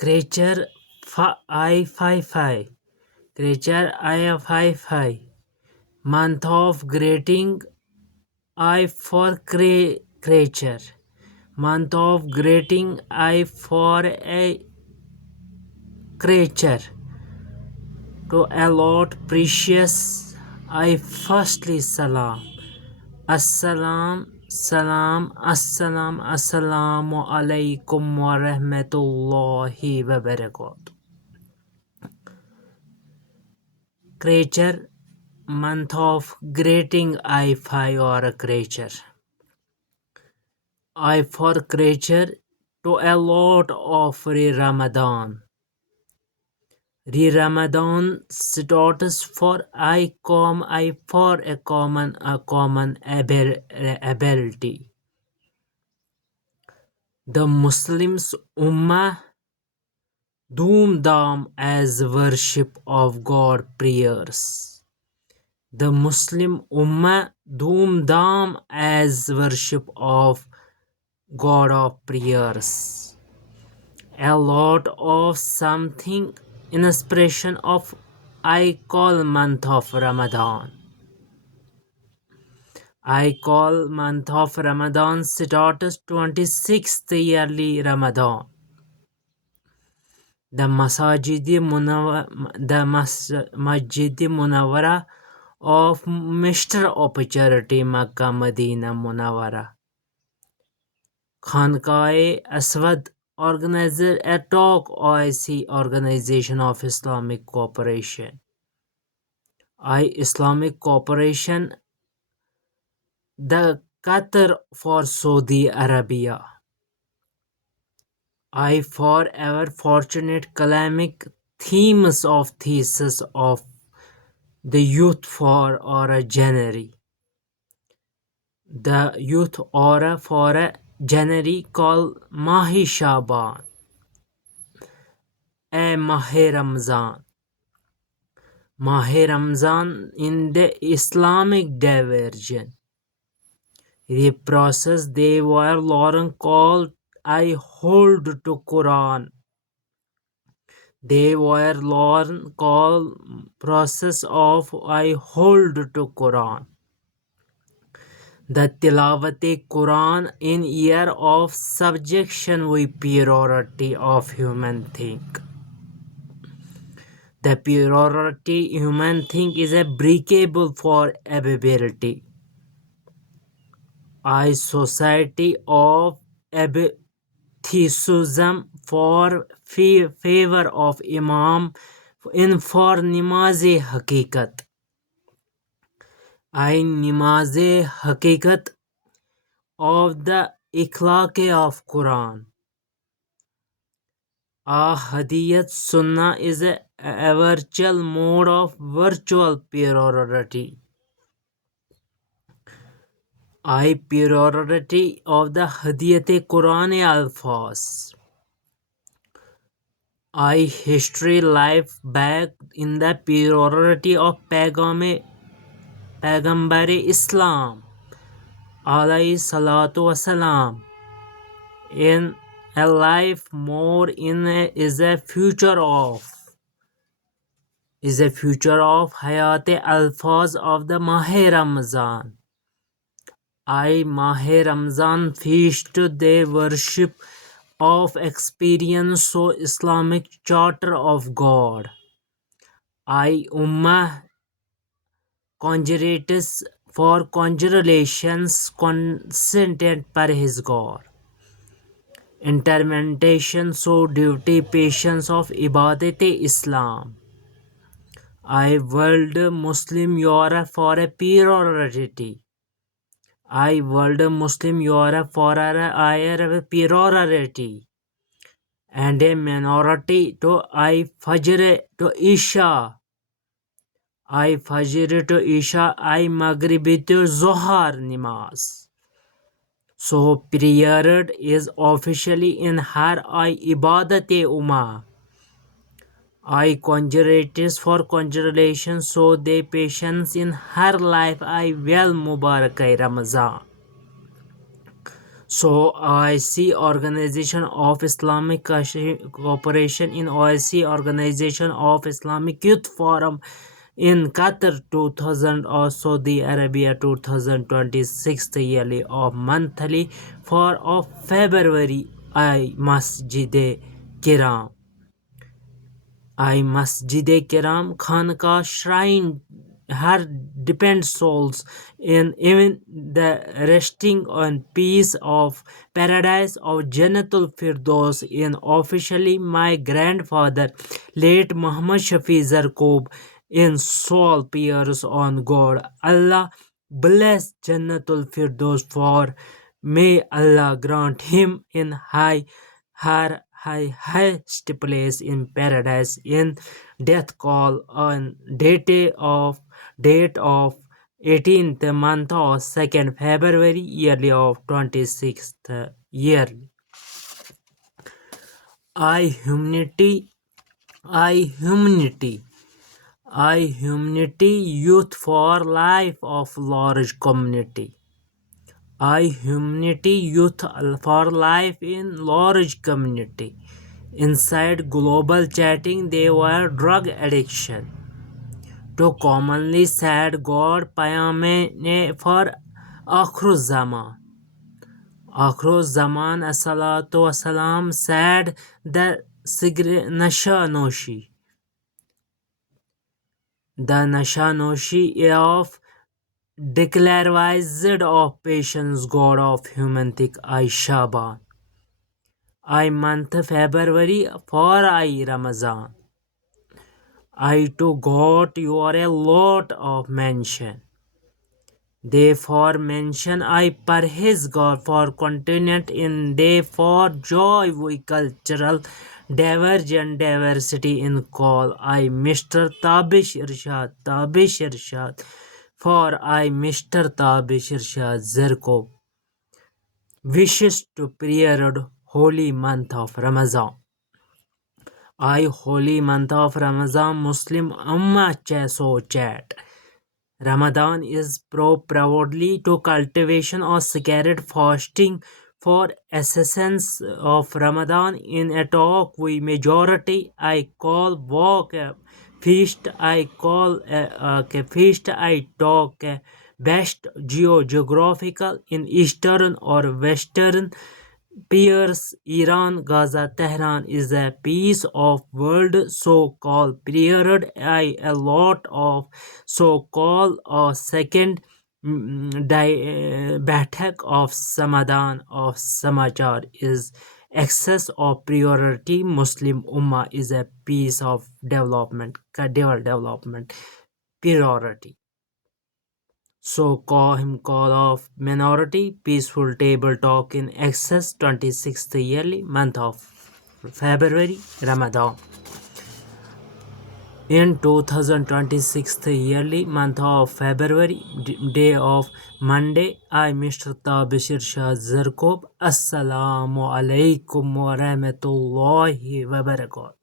Creature I55. Creature I55. Month of greeting I for creature. Month of greeting I for a creature. To allot precious I firstly salam. Assalam salam assalam assalamu alaikum wa rahmatullahi wa barakatuh. Creature, month of greeting I5 or a creature. I for creature to allot of Ramadan. Ramadan status for I for a common ability. The Muslims Ummah Dhoom as worship of God prayers. The Muslim Ummah Dhoom as worship of God of prayers. A lot of something inspiration of I call month of Ramadan. I call month of Ramadan starts 26th yearly Ramadan. The Masjid Munawwara of Mr. Opportunity Makkah Medina Munawwara. Khanqah Aswad organizer a talk OIC Organization of Islamic Cooperation. Islamic Cooperation, the Qatar for Saudi Arabia. I forever fortunate calamic themes of thesis of the youth for or a January. The youth aura for a January called Mahi Shaban, a Mahe Ramzan. Mahe Ramzan in the Islamic diversion. The process they were Lauren called I hold to Quran. They were Lauren called process of I hold to Quran. The Tilawati Quran in year of subjection with purity of human thing. The purity human thing is a breakable for ability. I society of atheism for favor of Imam in for Nimaze Hakikat. I Nimaze Hakikat of the Ikhlaq of Quran. Hadiyat Sunnah is a virtual mode of virtual purity. Purity of the Hadiyat Quran Alfas. History life back in the purity of Pagambar Islam alayhi salatu wasalam. In a life more in is a future of Hayat Alfaz of the Mahe Ramzan. Mahe Ramzan feast they worship of experience so Islamic charter of God. Ummah conjuratus for conjurations consented per his God. Intermentation so duty patience of Ibadat Islam. World Muslim Europe for a purity. World Muslim Europe for a purity. And a minority to Fajr to Isha. Fajr to Isha, Maghrib to Zohar Nimaz. So period is officially in her Ibadat-e Ummah. Conjurates for conjuration so they patience in her life well Mubarak Ramazan. So OIC Organization of Islamic Cooperation in OIC Organization of Islamic Youth Forum in Qatar 2000 or Saudi Arabia 2026 yearly of monthly for of February I Masjid-e-Kiram Khanqa Shrine her depend souls in even the resting on peace of paradise of Jannatul Firdaus in officially my grandfather late Muhammad Shafi Zarqob in soul prayers on God. Allah bless Jannatul Firdaus for may Allah grant him in her highest place in paradise in death call on date of 18th month of 2nd February yearly of 26th year. I humanity I humanity I humanity youth for life of large community. I humanity youth for life in large community. Inside global chatting, they were drug addiction. To commonly said God Payame for Akhruz Zaman As-salatu Wasalam said the Nasha Noshi of declared of patience God of humanity Aishaban. I month February for I Ramazan. I to God you are a lot of mention. Therefore mention I perhis God for continent in they for joy we cultural diversity in call. I Mr. Tabish Irshad for I Mr. Tabish Irshad Zerko wishes to period holy month of Ramazan. I holy month of Ramazan Muslim Ummah so chat. Ramadan is proudly to cultivation or sacred fasting for essence of Ramadan in a talk we majority I call walk a feast I call a feast I talk a best geographical in eastern or western Peers, Iran, Gaza, Tehran is a piece of world so-called period. A lot of so-called a second Batak of Samadan of Samachar is excess of priority. Muslim Ummah is a piece of development priority. So call of minority peaceful table talk in excess 26th yearly month of February Ramadan. In 2026 yearly month of February day of Monday I Mr. Tabishir Shah Zarkob Assalamu alaikum wa rahmatullahi wa barakatuh.